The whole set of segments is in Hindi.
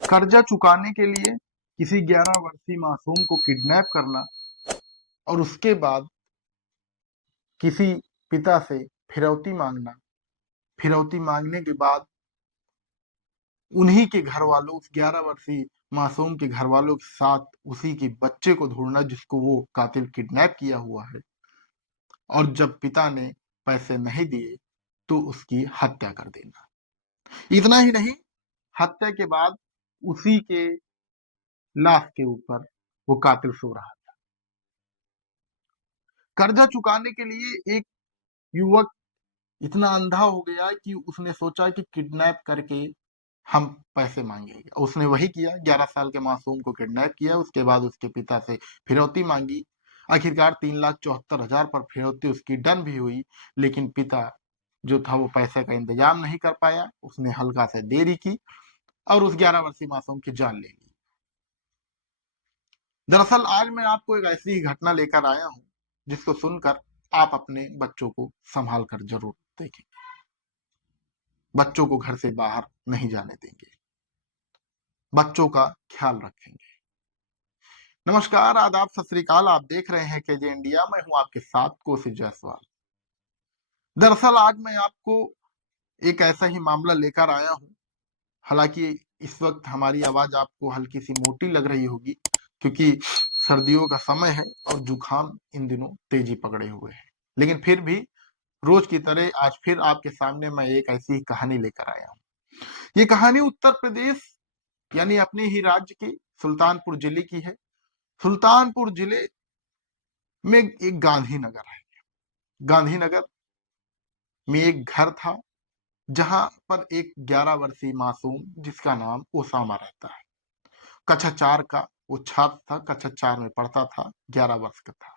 कर्जा चुकाने के लिए किसी 11 वर्षीय मासूम को किडनैप करना और उसके बाद किसी पिता से फिरौती मांगना, फिरौती मांगने के बाद उन्हीं के घर वालों, उस 11 वर्षीय मासूम के घर वालों के साथ उसी के बच्चे को ढूंढना जिसको वो कातिल किडनैप किया हुआ है, और जब पिता ने पैसे नहीं दिए तो उसकी हत्या कर देना। इतना ही नहीं, हत्या के बाद उसी के लाश के ऊपर वो कातिल सो रहा था। कर्जा चुकाने के लिए एक युवक इतना अंधा हो गया कि उसने सोचा कि किडनैप करके हम पैसे मांगेंगे। उसने वही किया, 11 साल के मासूम को किडनैप किया, उसके बाद उसके पिता से फिरौती मांगी। आखिरकार 3,74,000 पर फिरौती उसकी डन भी हुई, लेकिन पिता जो था वो पैसे का इंतजाम नहीं कर पाया, उसने हल्का सा देरी की और उस 11 वर्षीय मासूम की जान ले ली। दरअसल आज मैं आपको एक ऐसी ही घटना लेकर आया हूं जिसको सुनकर आप अपने बच्चों को संभाल कर जरूर देखें। बच्चों को घर से बाहर नहीं जाने देंगे, बच्चों का ख्याल रखेंगे। नमस्कार, आदाब, सत श्री अकाल। आप देख रहे हैं केजे इंडिया। मैं हूं आपके साथ कोशिश जायसवाल। दरअसल आज मैं आपको एक ऐसा ही मामला लेकर आया हूं। हालांकि इस वक्त हमारी आवाज आपको हल्की सी मोटी लग रही होगी क्योंकि सर्दियों का समय है और जुकाम इन दिनों तेजी पकड़े हुए है, लेकिन फिर भी रोज की तरह आज फिर आपके सामने मैं एक ऐसी ही कहानी लेकर आया हूँ। ये कहानी उत्तर प्रदेश यानी अपने ही राज्य के सुल्तानपुर जिले की है। सुल्तानपुर जिले में एक गांधीनगर है। गांधीनगर में एक घर था जहां पर एक 11 वर्षीय मासूम जिसका नाम ओसामा रहता है। कक्षा 4 का वो छात्र था, कक्षा 4 में पढ़ता था, 11 वर्ष का था।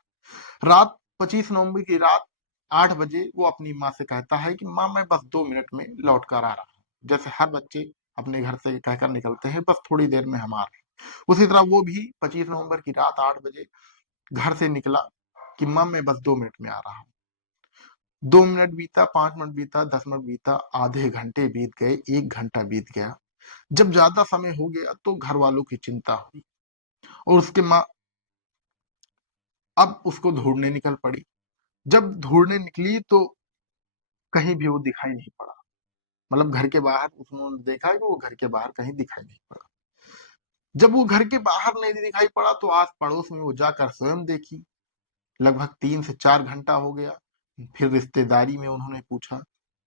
रात 25 नवंबर की रात 8 बजे वो अपनी माँ से कहता है कि माँ मैं बस 2 मिनट में लौट कर आ रहा हूँ। जैसे हर बच्चे अपने घर से कहकर निकलते हैं, बस थोड़ी देर में हम आ रहे हैं, उसी तरह वो भी 25 नवंबर की रात 8 बजे घर से निकला कि माँ मैं बस 2 मिनट में आ रहा हूँ। 2 मिनट बीता, 5 मिनट बीता, 10 मिनट बीता, आधे घंटे बीत गए, 1 घंटा बीत गया। जब ज्यादा समय हो गया तो घर वालों की चिंता हुई और उसके माँ अब उसको ढूंढने निकल पड़ी। जब ढूंढने निकली तो कहीं भी वो दिखाई नहीं पड़ा। मतलब घर के बाहर उन्होंने देखा कि वो घर के बाहर कहीं दिखाई नहीं पड़ा। जब वो घर के बाहर नहीं दिखाई पड़ा तो आस पड़ोस में वो जाकर स्वयं देखी। लगभग 3 से 4 घंटा हो गया। फिर रिश्तेदारी में उन्होंने पूछा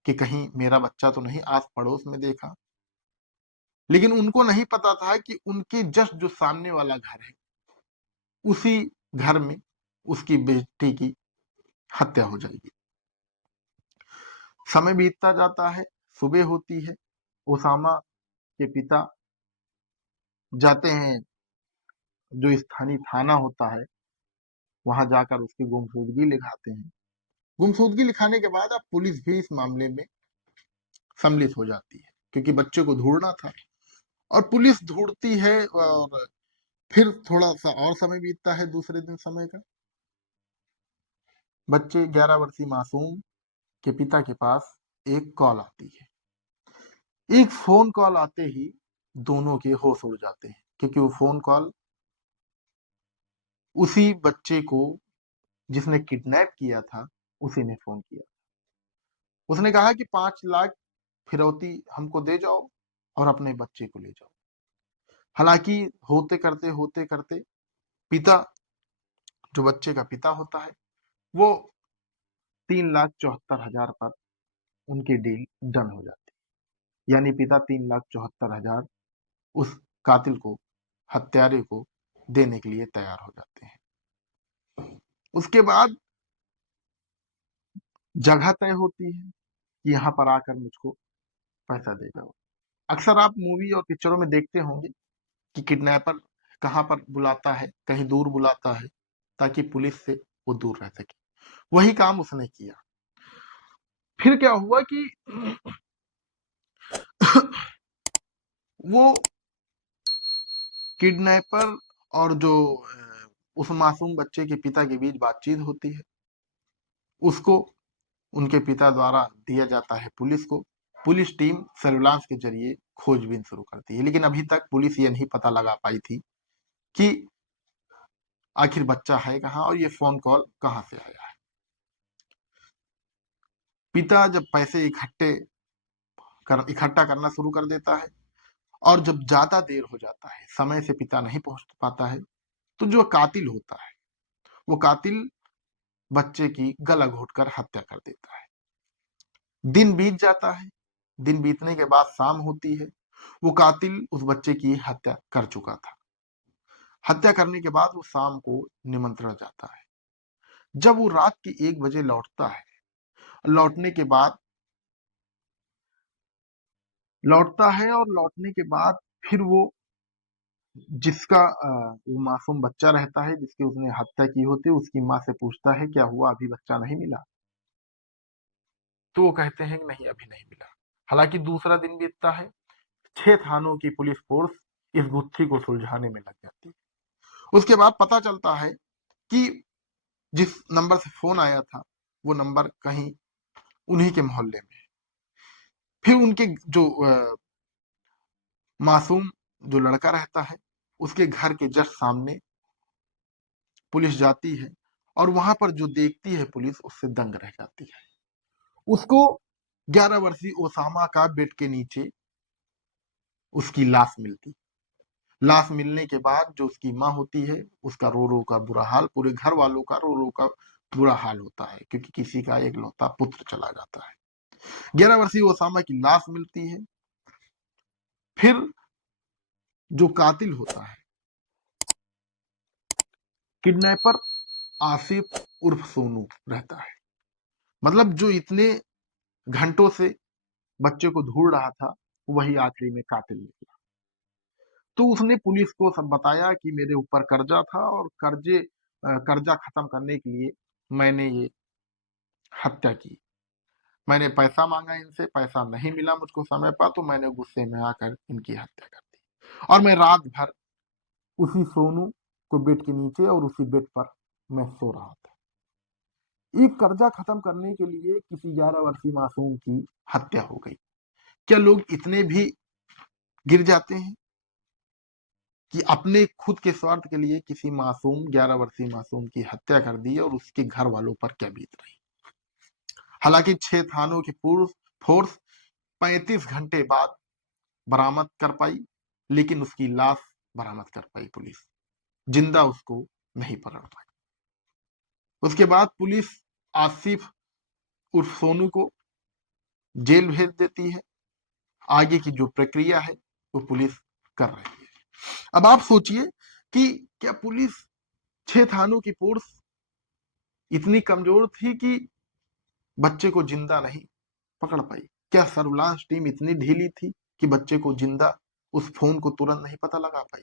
कि कहीं मेरा बच्चा तो नहीं, आस पड़ोस में देखा, लेकिन उनको नहीं पता था कि उनके जस्ट जो सामने वाला घर है उसी घर में उसकी बेटी की हत्या हो जाएगी। समय बीतता जाता है, सुबह होती है। ओसामा के पिता जाते हैं जो स्थानीय थाना होता है, वहां जाकर उसकी गुमशुदगी लिखाते हैं। गुमशुदगी लिखाने के बाद अब पुलिस भी इस मामले में सम्मिलित हो जाती है क्योंकि बच्चे को ढूंढना था और पुलिस ढूंढती है। और फिर थोड़ा सा और समय बीतता है। दूसरे दिन समय का बच्चे 11 वर्षीय मासूम के पिता के पास एक कॉल आती है। एक फोन कॉल आते ही दोनों के होश उड़ जाते हैं क्योंकि वो फोन कॉल उसी बच्चे को जिसने किडनैप किया था उसी ने फोन किया। उसने कहा कि 5 लाख फिरौती हमको दे जाओ और अपने बच्चे को ले जाओ। हालांकि होते करते पिता, जो बच्चे का पिता होता है, वो 3,74,000 पर उनकी डील डन हो जाती है। यानी पिता 3,74,000 उस कातिल को, हत्यारे को देने के लिए तैयार हो जाते हैं। उसके बाद जगह तय होती है कि यहाँ पर आकर मुझको पैसा दे जाओ। अक्सर आप मूवी और पिक्चरों में देखते होंगे कि किडनैपर कहाँ पर बुलाता है, कहीं दूर बुलाता है ताकि पुलिस से वो दूर रह सके। वही काम उसने किया। फिर क्या हुआ कि वो किडनैपर और जो उस मासूम बच्चे के पिता के बीच बातचीत होती है, उसको उनके पिता द्वारा दिया जाता है पुलिस को। पुलिस टीम सर्विलांस के जरिए खोजबीन शुरू करती है, लेकिन अभी तक पुलिस ये नहीं पता लगा पाई थी कि आखिर बच्चा है कहाँ और ये फोन कॉल कहाँ से आया है। पिता जब पैसे इकट्ठा करना शुरू कर देता है और जब ज्यादा देर हो जाता है, समय से पिता नहीं पहुंच पाता है, तो जो कातिल होता है वो कातिल बच्चे की गला घोंटकर हत्या कर देता है। दिन बीत जाता है, दिन बीतने के बाद शाम होती है, वो कातिल उस बच्चे की हत्या कर चुका था। हत्या करने के बाद वो शाम को निमंत्रण जाता है। जब वो रात के 1 बजे लौटता है, लौटने के बाद और लौटने के बाद फिर वो जिसका वो मासूम बच्चा रहता है जिसकी उसने हत्या की होती है, उसकी माँ से पूछता है क्या हुआ, अभी बच्चा नहीं मिला? तो वो कहते हैं कि नहीं, अभी नहीं मिला। हालांकि दूसरा दिन बीतता है, 6 थानों की पुलिस फोर्स इस गुत्थी को सुलझाने में लग जाती है। उसके बाद पता चलता है कि जिस नंबर से फोन आया था वो नंबर कहीं उन्हीं के मोहल्ले में है। फिर उनके जो मासूम जो लड़का रहता है उसके घर के जस्ट सामने पुलिस जाती है और वहां पर जो देखती है पुलिस उससे दंग रह जाती है। उसको 11 वर्षीय ओसामा का बेड के नीचे उसकी लाश मिलती। लाश मिलने के बाद जो उसकी माँ होती है उसका रो रो का बुरा हाल, पूरे घर वालों का रो रो का बुरा हाल होता है, क्योंकि किसी का एक लौता पुत्र चला जाता है। 11 वर्षीय ओसामा की लाश मिलती है। फिर जो कातिल होता है, किडनैपर आसिफ उर्फ सोनू रहता है, मतलब जो इतने घंटों से बच्चे को ढूंढ रहा था, वही आखिरी में कातिल निकला। तो उसने पुलिस को सब बताया कि मेरे ऊपर कर्जा था और कर्जा खत्म करने के लिए मैंने ये हत्या की। मैंने पैसा मांगा इनसे, पैसा नहीं मिला मुझको समय पर, तो मैंने गुस्से में आकर इनकी हत्या कर दी। और मैं रात भर उसी सोनू को बेड के नीचे और उसी बेड पर मैं सो रहा था। एक कर्जा खत्म करने के लिए किसी 11 वर्षीय मासूम की हत्या हो गई। क्या लोग इतने भी गिर जाते हैं कि अपने खुद के स्वार्थ के लिए किसी 11 वर्षीय मासूम की हत्या कर दी और उसके घर वालों पर क्या बीत रही। हालांकि 6 थानों की फोर्स 35 घंटे बाद बरामद कर पाई, लेकिन उसकी लाश बरामद कर पाई पुलिस, जिंदा उसको नहीं पकड़ पाई। उसके बाद पुलिस आसिफ उर्फ सोनू को जेल भेज देती है। आगे की जो प्रक्रिया है वो पुलिस कर रही है। अब आप सोचिए कि क्या पुलिस 6 थानों की फोर्स इतनी कमजोर थी कि बच्चे को जिंदा नहीं पकड़ पाई? क्या सर्विलांस टीम इतनी ढीली थी कि बच्चे को जिंदा उस फोन को तुरंत नहीं पता लगा पाई?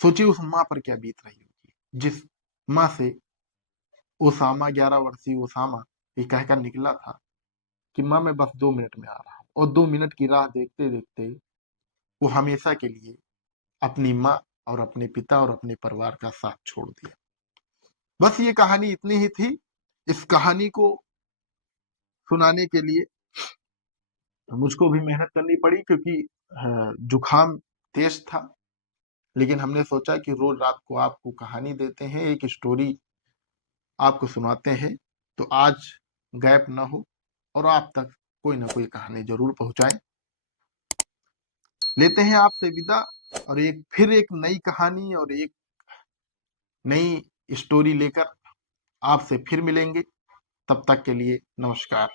सोचिए उस माँ पर क्या बीत रही होगी, जिस माँ से ओसामा 11 वर्षीय ओसामा ये कहकर निकला था कि माँ मैं बस 2 मिनट में आ रहा हूँ, और 2 मिनट की राह देखते देखते वो हमेशा के लिए अपनी माँ और अपने पिता और अपने परिवार का साथ छोड़ दिया। बस ये कहानी इतनी ही थी। इस कहानी को सुनाने के लिए मुझको भी मेहनत करनी पड़ी, क्योंकि जुखाम तेज था। लेकिन हमने सोचा कि रोज रात को आपको कहानी देते हैं, एक स्टोरी आपको सुनाते हैं, तो आज गैप ना हो और आप तक कोई ना कोई कहानी जरूर पहुंचाएं। लेते हैं आपसे विदा, और फिर एक नई कहानी और एक नई स्टोरी लेकर आपसे फिर मिलेंगे। तब तक के लिए नमस्कार।